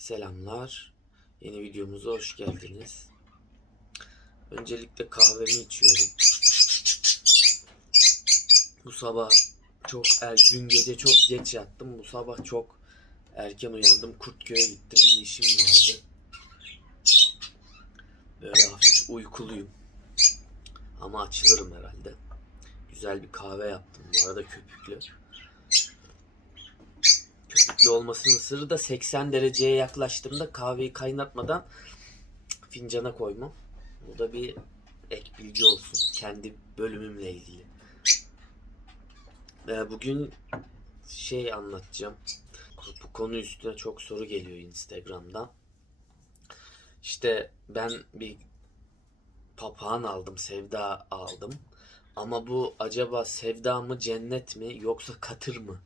Selamlar. Yeni videomuza hoş geldiniz. Öncelikle kahvemi içiyorum. Bu sabah çok er, dün gece çok geç yattım. Bu sabah çok erken uyandım. Kurtköy'e gittim. Bir işim vardı. Böyle hafif uykuluyum. Ama açılırım herhalde. Güzel bir kahve yaptım. Bu arada köpüklü. Köpüklü olmasının sırrı da 80 dereceye yaklaştığımda kahveyi kaynatmadan fincana koymam. Bu da bir ek bilgi olsun. Kendi bölümümle ilgili. Ee, bugün şey anlatacağım. Bu konu üstüne çok soru geliyor Instagram'dan. İşte ben bir papağan aldım, sevda aldım. Ama bu acaba sevda mı, cennet mi yoksa katır mı?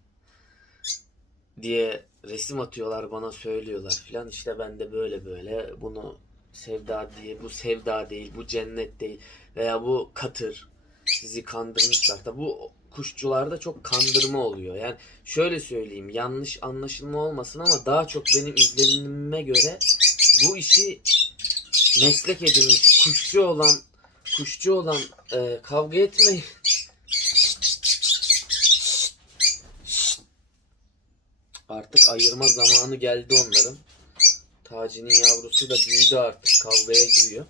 Diye resim atıyorlar bana söylüyorlar filan. İşte ben de böyle böyle bunu sevda diye bu sevda değil bu cennet değil veya bu katır sizi kandırmışlar. Da bu kuşçularda çok kandırma oluyor. Yani şöyle söyleyeyim yanlış anlaşılma olmasın ama daha çok benim izlenimime göre bu işi meslek edinmiş kuşçu olan kuşçu olan e, kavga etmeyin Artık ayırma zamanı geldi onların. Taci'nin yavrusu da büyüdü artık kavgaya giriyor.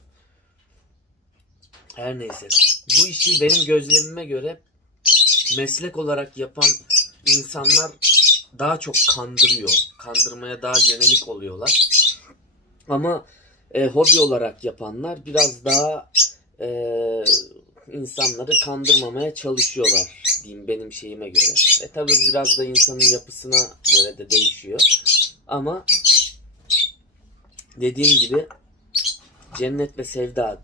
Her neyse. Bu işi benim gözlemime göre meslek olarak yapan insanlar daha çok kandırıyor. Kandırmaya daha yönelik oluyorlar. Ama e, hobi olarak yapanlar biraz daha e, insanları kandırmamaya çalışıyorlar diyeyim benim şeyime göre. E tabi biraz da insanın yapısına göre de değişiyor. Ama dediğim gibi cennet ve sevda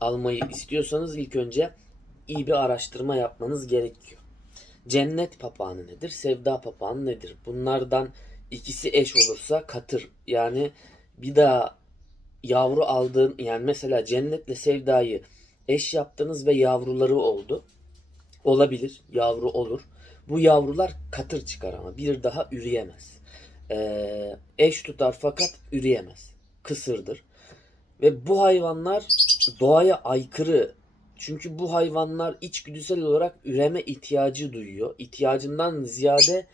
almayı istiyorsanız ilk önce iyi bir araştırma yapmanız gerekiyor. Cennet papağanı nedir? Sevda papağanı nedir? Bunlardan ikisi eş olursa katır. Yani bir daha yavru aldığın yani mesela cennetle sevdayı eş yaptınız ve yavruları oldu. Olabilir. Yavru olur. Bu yavrular katır çıkar ama bir daha üreyemez. Ee, eş tutar fakat üreyemez. Kısırdır. Ve bu hayvanlar doğaya aykırı. Çünkü bu hayvanlar içgüdüsel olarak üreme ihtiyacı duyuyor. İhtiyacından ziyade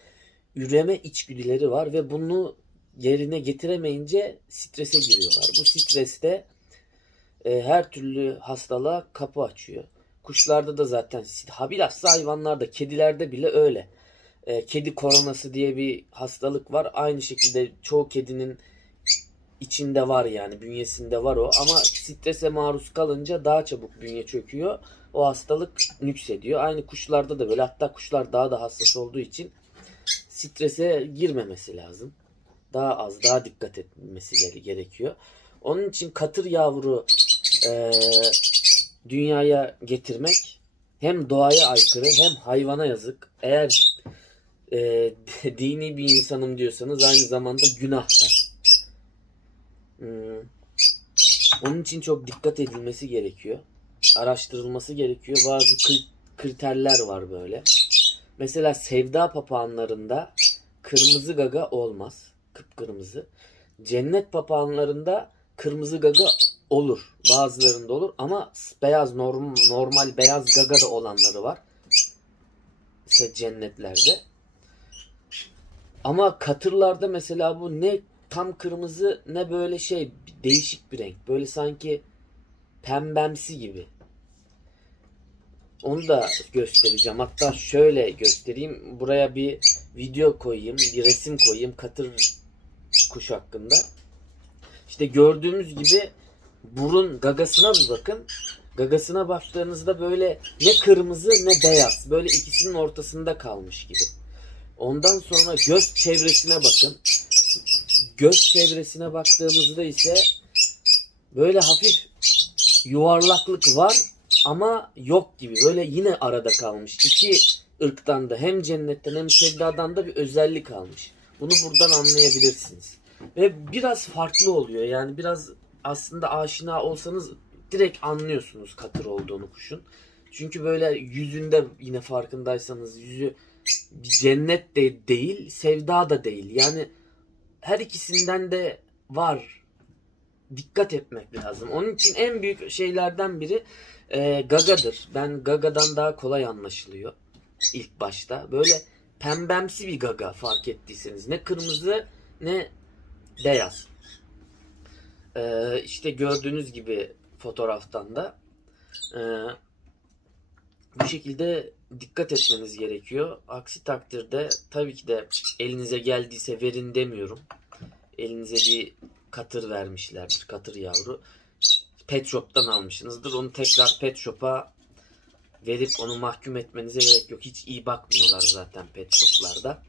üreme içgüdüleri var ve bunu yerine getiremeyince strese giriyorlar. Bu streste e, her türlü hastalığa kapı açıyor. Kuşlarda da zaten ha bilhassa hayvanlarda kedilerde bile öyle. E, kedi koronası diye bir hastalık var. Aynı şekilde çoğu kedinin içinde var yani bünyesinde var o ama strese maruz kalınca daha çabuk bünye çöküyor. O hastalık nüksediyor. Aynı kuşlarda da böyle hatta kuşlar daha da hassas olduğu için strese girmemesi lazım. Daha az daha dikkat etmesi gerekiyor. Onun için katır yavru e, dünyaya getirmek hem doğaya aykırı hem hayvana yazık. Eğer e, dini bir insanım diyorsanız aynı zamanda günah da. Hmm. Onun için çok dikkat edilmesi gerekiyor. Araştırılması gerekiyor. Bazı kriterler var böyle. Mesela sevda papağanlarında kırmızı gaga olmaz. Kıpkırmızı. Cennet papağanlarında kırmızı gaga olur. Bazılarında olur ama beyaz norm, normal beyaz gaga da olanları var. İşte cennetlerde. Ama katırlarda mesela bu ne tam kırmızı ne böyle şey değişik bir renk. Böyle sanki pembemsi gibi. Onu da göstereceğim. Hatta şöyle göstereyim. Buraya bir video koyayım, bir resim koyayım katır kuş hakkında. İşte gördüğümüz gibi burun gagasına bir bakın. Gagasına baktığınızda böyle ne kırmızı ne beyaz. Böyle ikisinin ortasında kalmış gibi. Ondan sonra göz çevresine bakın. Göz çevresine baktığımızda ise böyle hafif yuvarlaklık var ama yok gibi. Böyle yine arada kalmış. İki ırktan da hem cennetten hem sevdadan da bir özellik almış. Bunu buradan anlayabilirsiniz. Ve biraz farklı oluyor. Yani biraz aslında aşina olsanız direkt anlıyorsunuz katır olduğunu kuşun. Çünkü böyle yüzünde yine farkındaysanız yüzü cennet de değil, sevda da değil. Yani her ikisinden de var. Dikkat etmek lazım. Onun için en büyük şeylerden biri e, Gaga'dır. Ben Gaga'dan daha kolay anlaşılıyor ilk başta. Böyle pembemsi bir Gaga fark ettiyseniz. Ne kırmızı ne beyaz. E, işte gördüğünüz gibi fotoğraftan da e, bu şekilde dikkat etmeniz gerekiyor. Aksi takdirde tabii ki de elinize geldiyse verin demiyorum. Elinize bir katır vermişlerdir. Katır yavru. Pet shop'tan almışsınızdır. Onu tekrar pet shop'a verip onu mahkum etmenize gerek yok. Hiç iyi bakmıyorlar zaten pet shop'larda.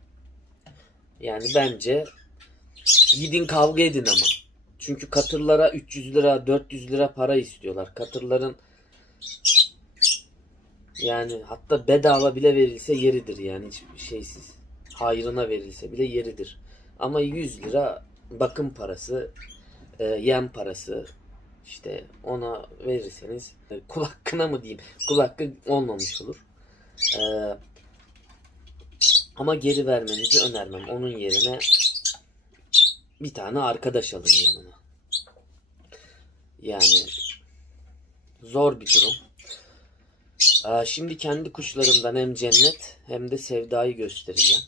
Yani bence gidin kavga edin ama. Çünkü katırlara 300 lira 400 lira para istiyorlar. Katırların yani hatta bedava bile verilse yeridir yani hiçbir şeysiz. Hayrına verilse bile yeridir. Ama 100 lira bakım parası, e, yem parası işte ona verirseniz e, kul hakkına mı diyeyim? Kul hakkı olmamış olur. E, ama geri vermenizi önermem. Onun yerine bir tane arkadaş alın yanına. Yani zor bir durum. Aa, şimdi kendi kuşlarımdan hem cennet hem de sevdayı göstereceğim.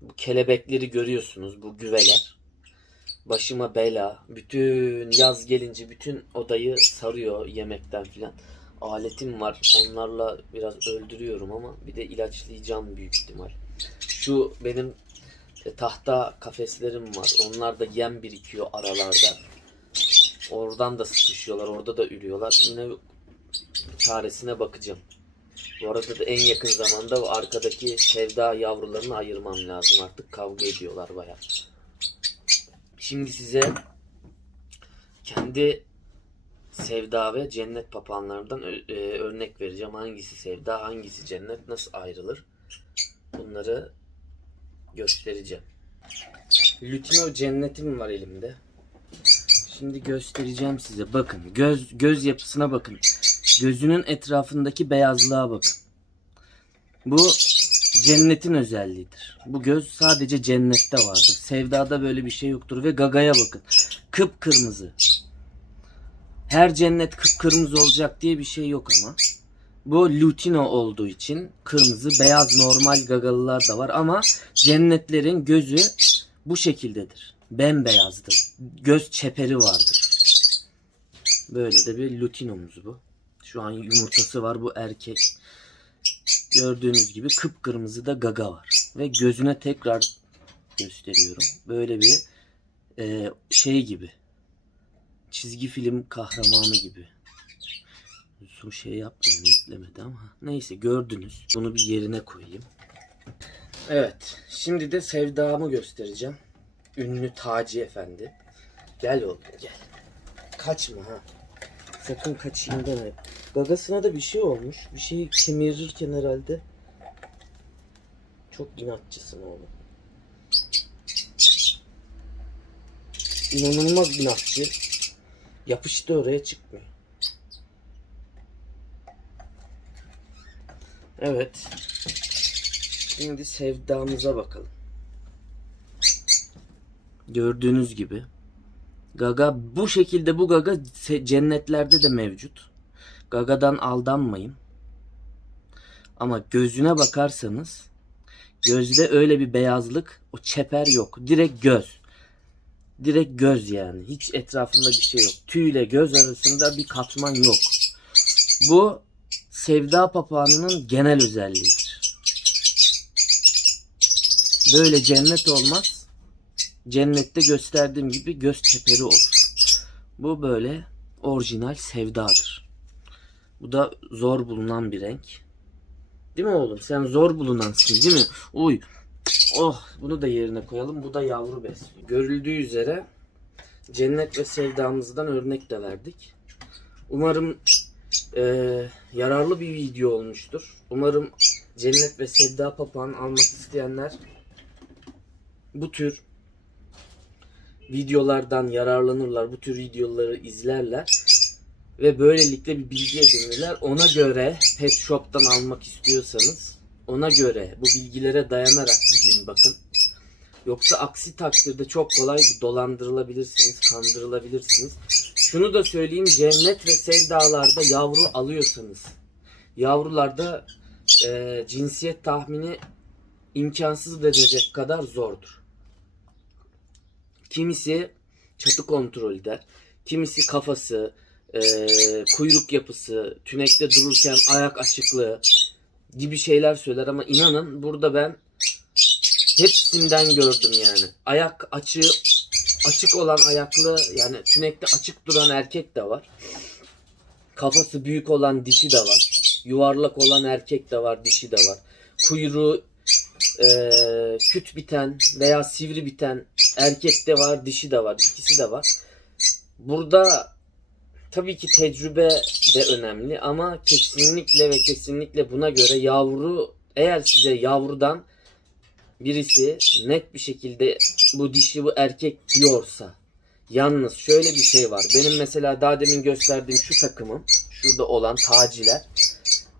Bu kelebekleri görüyorsunuz. Bu güveler. Başıma bela. Bütün yaz gelince bütün odayı sarıyor yemekten filan. Aletim var. Onlarla biraz öldürüyorum ama bir de ilaçlayacağım büyük ihtimal. Şu benim e, tahta kafeslerim var. Onlar da yem birikiyor aralarda. Oradan da sıkışıyorlar. Orada da ürüyorlar. Yine çaresine bakacağım. Bu arada da en yakın zamanda o arkadaki sevda yavrularını ayırmam lazım. Artık kavga ediyorlar baya. Şimdi size kendi sevda ve cennet papağanlarından e, örnek vereceğim. Hangisi sevda, hangisi cennet, nasıl ayrılır? Bunları göstereceğim. Lütino cennetim var elimde. Şimdi göstereceğim size. Bakın göz göz yapısına bakın. Gözünün etrafındaki beyazlığa bakın. Bu cennetin özelliğidir. Bu göz sadece cennette vardır. Sevdada böyle bir şey yoktur ve gagaya bakın. Kıpkırmızı. Her cennet kıpkırmızı olacak diye bir şey yok ama. Bu lutino olduğu için kırmızı, beyaz normal gagalılar da var ama cennetlerin gözü bu şekildedir. Bembeyazdır. Göz çeperi vardır. Böyle de bir lutinomuz bu. Şu an yumurtası var bu erkek. Gördüğünüz gibi kıpkırmızı da gaga var. Ve gözüne tekrar gösteriyorum. Böyle bir e, şey gibi. Çizgi film kahramanı gibi. Su şey yapmıyor, netlemedi ama. Neyse gördünüz. Bunu bir yerine koyayım. Evet. Şimdi de sevdamı göstereceğim. Ünlü Taci Efendi. Gel oğlum gel. Kaçma ha. Sakın kaçayım deme. Gagasına da bir şey olmuş. Bir şeyi kemirirken herhalde. Çok inatçısın oğlum. İnanılmaz inatçı. Yapıştı oraya çıkmıyor. Evet. Şimdi sevdamıza bakalım. Gördüğünüz gibi Gaga bu şekilde bu gaga cennetlerde de mevcut. Gagadan aldanmayın. Ama gözüne bakarsanız gözde öyle bir beyazlık, o çeper yok. Direkt göz. Direkt göz yani. Hiç etrafında bir şey yok. Tüyle göz arasında bir katman yok. Bu sevda papağanının genel özelliğidir. Böyle cennet olmaz. Cennette gösterdiğim gibi göz teperi olur. Bu böyle orijinal sevdadır. Bu da zor bulunan bir renk. Değil mi oğlum? Sen zor bulunansın değil mi? Uy. Oh bunu da yerine koyalım. Bu da yavru besliyor. Görüldüğü üzere cennet ve sevdamızdan örnek de verdik. Umarım eee, yararlı bir video olmuştur. Umarım cennet ve sevda papağanı almak isteyenler bu tür videolardan yararlanırlar. Bu tür videoları izlerler. Ve böylelikle bir bilgi edinirler. Ona göre pet shop'tan almak istiyorsanız ona göre bu bilgilere dayanarak gidin bakın. Yoksa aksi takdirde çok kolay dolandırılabilirsiniz, kandırılabilirsiniz. Şunu da söyleyeyim cennet ve sevdalarda yavru alıyorsanız yavrularda e, cinsiyet tahmini imkansız denecek kadar zordur. Kimisi çatı kontrol eder. Kimisi kafası, e, kuyruk yapısı, tünekte dururken ayak açıklığı gibi şeyler söyler ama inanın burada ben hepsinden gördüm yani. Ayak açığı açık olan ayaklı yani tünekte açık duran erkek de var. Kafası büyük olan dişi de var. Yuvarlak olan erkek de var, dişi de var. Kuyruğu e, küt biten veya sivri biten erkek de var, dişi de var. İkisi de var. Burada tabii ki tecrübe de önemli ama kesinlikle ve kesinlikle buna göre yavru eğer size yavrudan birisi net bir şekilde bu dişi bu erkek diyorsa yalnız şöyle bir şey var. Benim mesela daha demin gösterdiğim şu takımım şurada olan taciler.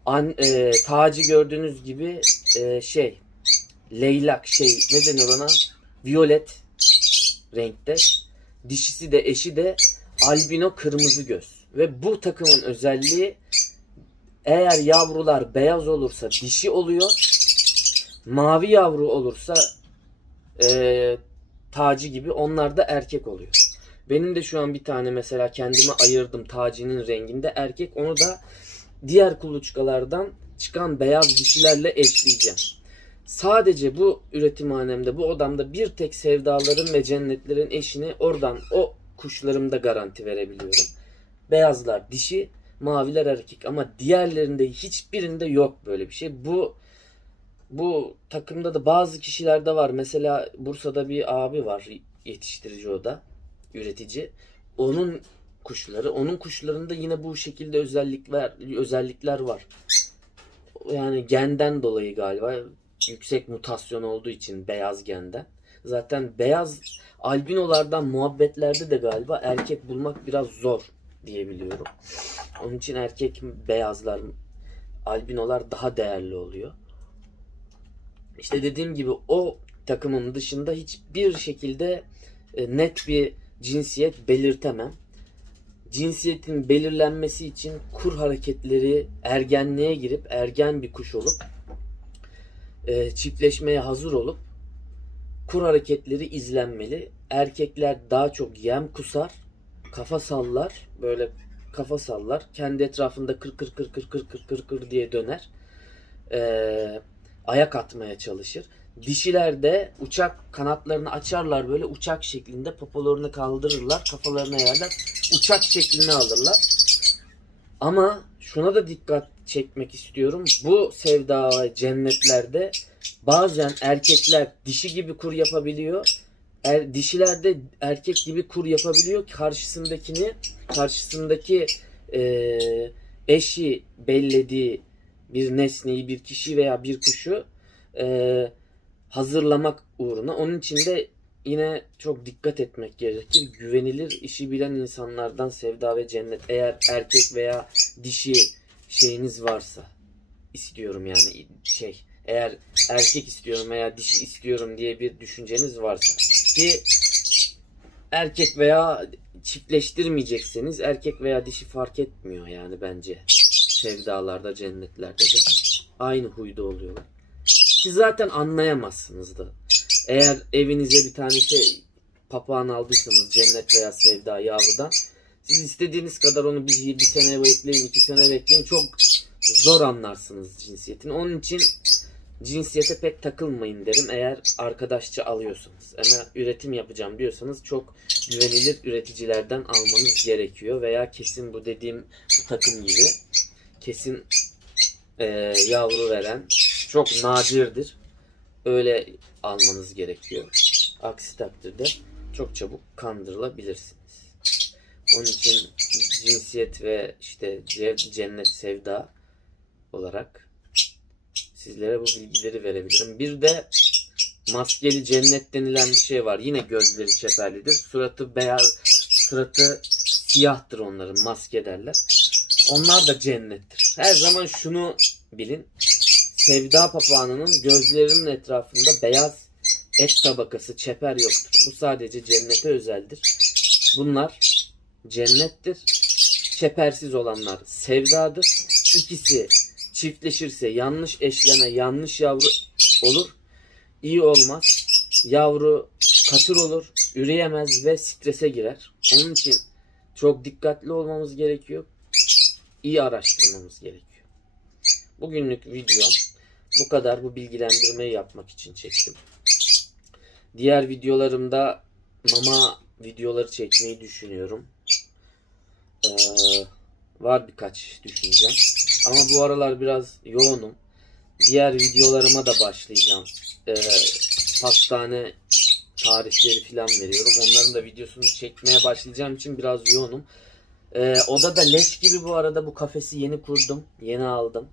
An, e, tacı gördüğünüz gibi e, şey leylak şey ne denir ona? Violet renkte. Dişisi de eşi de albino kırmızı göz. Ve bu takımın özelliği eğer yavrular beyaz olursa dişi oluyor mavi yavru olursa e, tacı gibi onlar da erkek oluyor. Benim de şu an bir tane mesela kendime ayırdım tacinin renginde erkek onu da diğer kuluçkalardan çıkan beyaz dişilerle eşleyeceğim. Sadece bu üretimhanemde, bu odamda bir tek sevdaların ve cennetlerin eşini oradan o kuşlarımda garanti verebiliyorum. Beyazlar dişi, maviler erkek ama diğerlerinde hiçbirinde yok böyle bir şey. Bu bu takımda da bazı kişilerde var. Mesela Bursa'da bir abi var yetiştirici o da üretici. Onun kuşları, onun kuşlarında yine bu şekilde özellikler özellikler var. Yani genden dolayı galiba yüksek mutasyon olduğu için beyaz genden. Zaten beyaz albinolardan muhabbetlerde de galiba erkek bulmak biraz zor diyebiliyorum. Onun için erkek beyazlar, albinolar daha değerli oluyor. İşte dediğim gibi o takımın dışında hiçbir şekilde e, net bir cinsiyet belirtemem. Cinsiyetin belirlenmesi için kur hareketleri ergenliğe girip ergen bir kuş olup e, çiftleşmeye hazır olup kur hareketleri izlenmeli. Erkekler daha çok yem kusar, kafa sallar, böyle kafa sallar. Kendi etrafında kır kır kır kır kır kır kır kır diye döner. Eee ayak atmaya çalışır. Dişiler de uçak kanatlarını açarlar böyle uçak şeklinde popolarını kaldırırlar kafalarına yerler uçak şeklini alırlar. Ama şuna da dikkat çekmek istiyorum. Bu sevda ve cennetlerde bazen erkekler dişi gibi kur yapabiliyor. Er, dişiler de erkek gibi kur yapabiliyor. Karşısındakini karşısındaki e, eşi bellediği bir nesneyi, bir kişi veya bir kuşu e, hazırlamak uğruna. Onun için de yine çok dikkat etmek gerekir. Güvenilir, işi bilen insanlardan sevda ve cennet. Eğer erkek veya dişi şeyiniz varsa istiyorum yani şey. Eğer erkek istiyorum veya dişi istiyorum diye bir düşünceniz varsa ki erkek veya çiftleştirmeyecekseniz erkek veya dişi fark etmiyor yani bence sevdalarda, cennetlerde de aynı huyda oluyorlar. Ki zaten anlayamazsınız da. Eğer evinize bir tane şey papağan aldıysanız cennet veya sevda yavrudan siz istediğiniz kadar onu bir, bir sene bekleyin, iki sene bekleyin çok zor anlarsınız cinsiyetini. Onun için cinsiyete pek takılmayın derim eğer arkadaşça alıyorsanız. Ama üretim yapacağım diyorsanız çok güvenilir üreticilerden almanız gerekiyor veya kesin bu dediğim bu takım gibi kesin e, yavru veren çok nadirdir. Öyle almanız gerekiyor. Aksi takdirde çok çabuk kandırılabilirsiniz. Onun için cinsiyet ve işte cennet sevda olarak sizlere bu bilgileri verebilirim. Bir de maskeli cennet denilen bir şey var. Yine gözleri çeperlidir. Suratı beyaz, suratı siyahtır onların maske derler. Onlar da cennettir. Her zaman şunu bilin. Sevda papağanının gözlerinin etrafında beyaz et tabakası, çeper yoktur. Bu sadece cennete özeldir. Bunlar cennettir. Çepersiz olanlar sevdadır. İkisi çiftleşirse yanlış eşleme, yanlış yavru olur. İyi olmaz. Yavru katır olur, üreyemez ve strese girer. Onun için çok dikkatli olmamız gerekiyor. İyi araştırmamız gerekiyor. Bugünlük videom bu kadar. Bu bilgilendirmeyi yapmak için çektim. Diğer videolarımda mama videoları çekmeyi düşünüyorum. Ee, var birkaç düşüncem. Ama bu aralar biraz yoğunum. Diğer videolarıma da başlayacağım. Ee, pastane tarifleri falan veriyorum. Onların da videosunu çekmeye başlayacağım için biraz yoğunum. Ee, odada leş gibi bu arada bu kafesi yeni kurdum. Yeni aldım.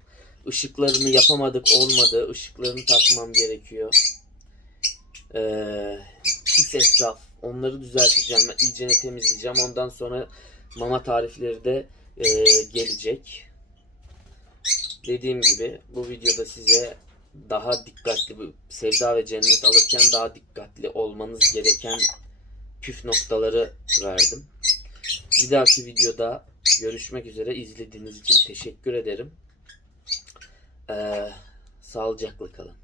Işıklarını yapamadık olmadı. Işıklarını takmam gerekiyor. Ee, pis etraf. Onları düzelteceğim. İyice temizleyeceğim. Ondan sonra mama tarifleri de e, gelecek. Dediğim gibi bu videoda size daha dikkatli sevda ve cennet alırken daha dikkatli olmanız gereken püf noktaları verdim. Bir dahaki videoda görüşmek üzere. İzlediğiniz için teşekkür ederim. Ee, sağlıcakla kalın.